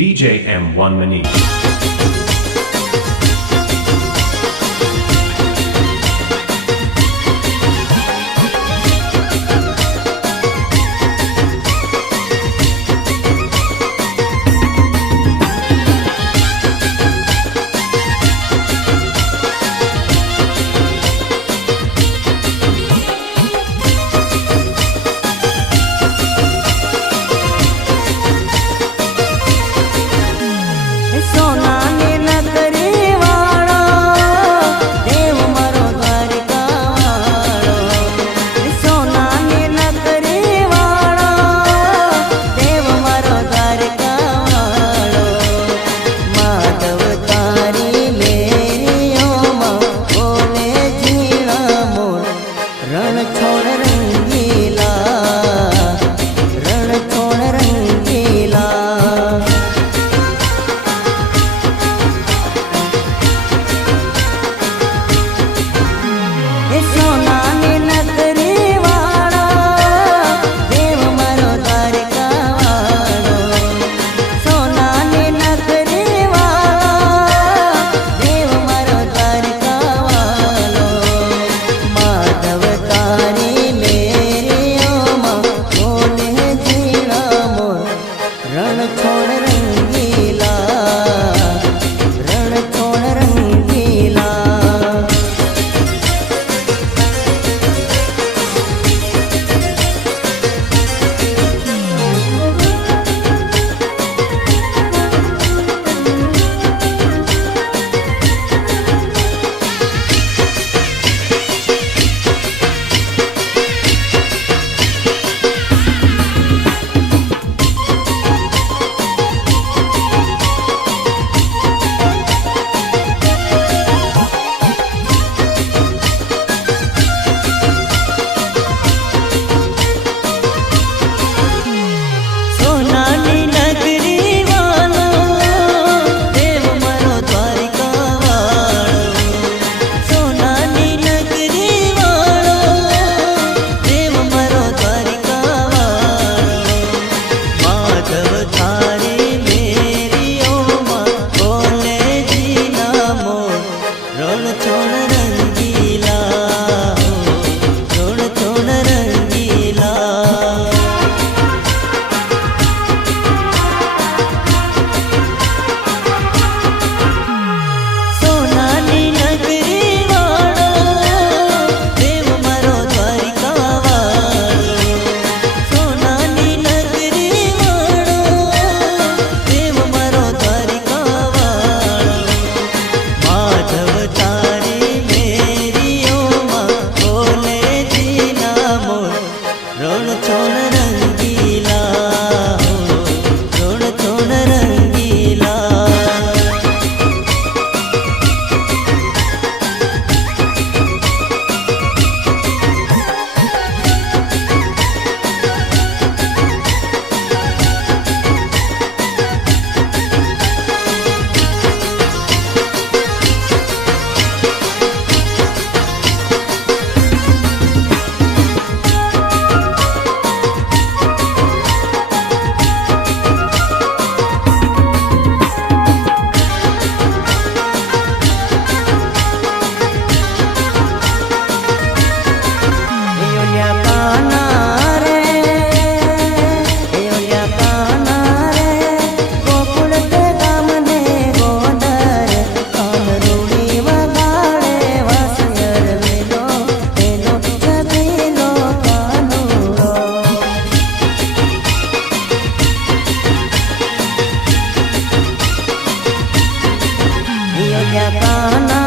DJ M1 Manish. run a corner. sábana.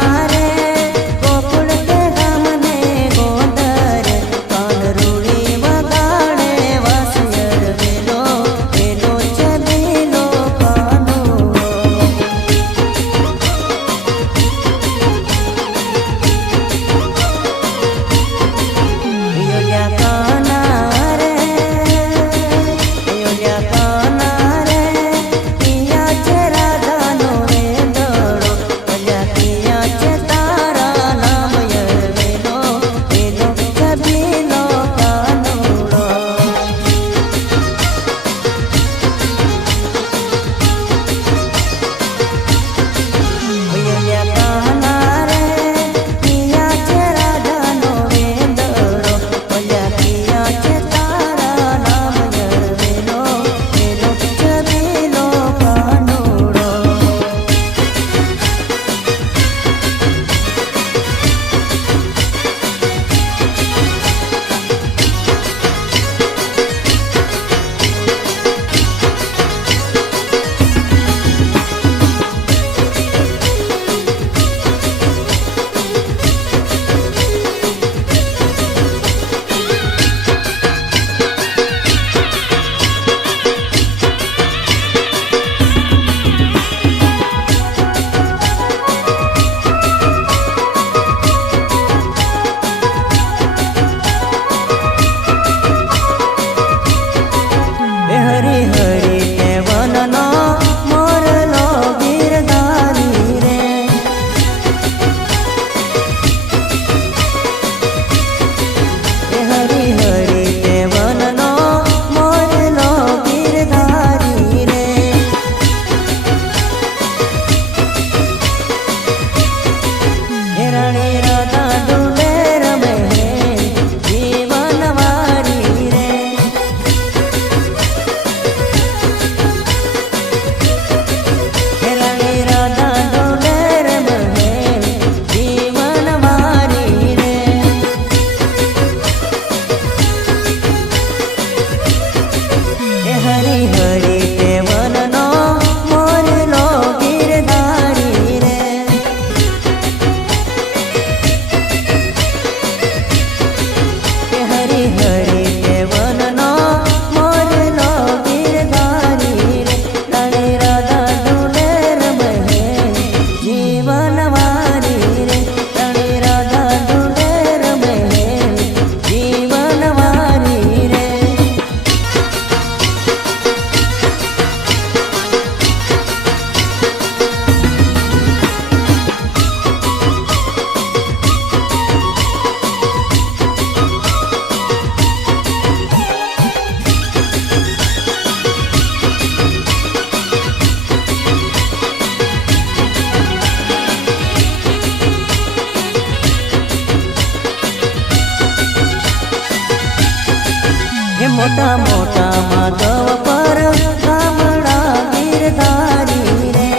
મોટા મોટા માધવ પર ગામડા ગીરધારી રે.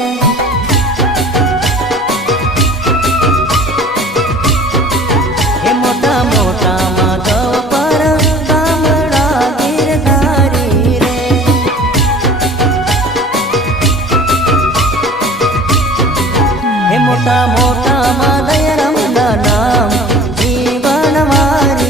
હે મોટા મોટા માધવ પર ગામડા ગીરધારી રે. હે મોટા મોટા માધવ રમના નામ જીવન મારી